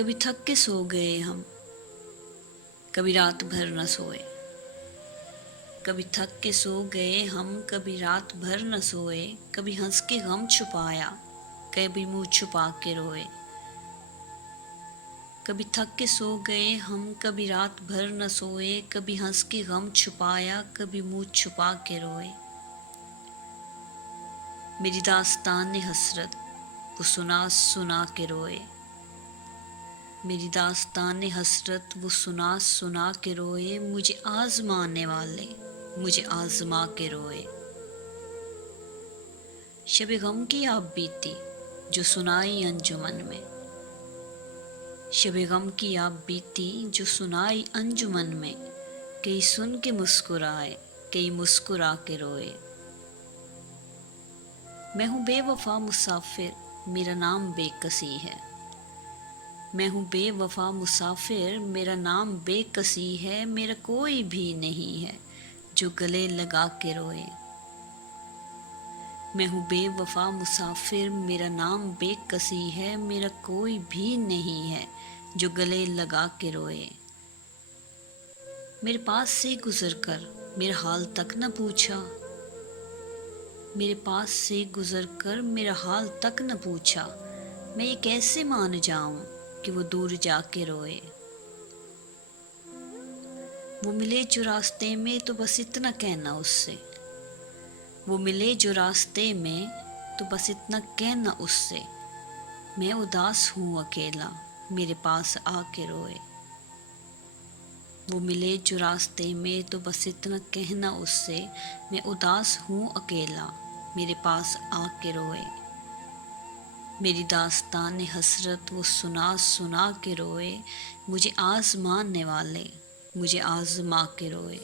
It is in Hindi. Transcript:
कभी थक के सो गए हम, कभी रात भर न सोए। कभी थक के सो गए हम, कभी रात भर न सोए। कभी हंस के गम छुपाया, कभी मुंह छुपा के रोए। कभी थक के सो गए हम, कभी रात भर न सोए। कभी हंस के गम छुपाया, कभी मुंह छुपा के रोए। मेरी दास्तान हसरत वो सुना सुना के रोए। मेरी दास्तान हसरत वो सुना सुना के रोए। मुझे आजमाने वाले मुझे आजमा के रोए। शब गम की आप बीती जो सुनाई अंजुमन में। शब गम की आप बीती जो सुनाई अंजुमन में। कई सुन के मुस्कुराए, कई मुस्कुरा के रोए। मैं हूँ बेवफा मुसाफिर, मेरा नाम बेकसी है। मैं हूँ बेवफा मुसाफिर, मेरा नाम बेकसी है। मेरा कोई भी नहीं है जो गले लगा के रोए। मैं हूँ बेवफा मुसाफिर, मेरा नाम बेकसी है। मेरा कोई भी नहीं है जो गले लगा के रोए। मेरे पास से गुजर कर मेरा हाल तक न पूछा। मेरे पास से गुजर कर मेरा हाल तक न पूछा। मैं ये कैसे मान जाऊं कि वो दूर जाके रोए। वो मिले जो रास्ते में तो बस इतना कहना उससे। वो मिले जो रास्ते में तो बस इतना कहना उससे। मैं उदास हूँ अकेला, मेरे पास आके रोए। वो मिले जो रास्ते में तो बस इतना कहना उससे। मैं उदास हूँ अकेला, मेरे पास आके रोए। मेरी दास्तान हसरत वो सुना सुना के रोए। मुझे आजमाने वाले मुझे आजमा के रोए।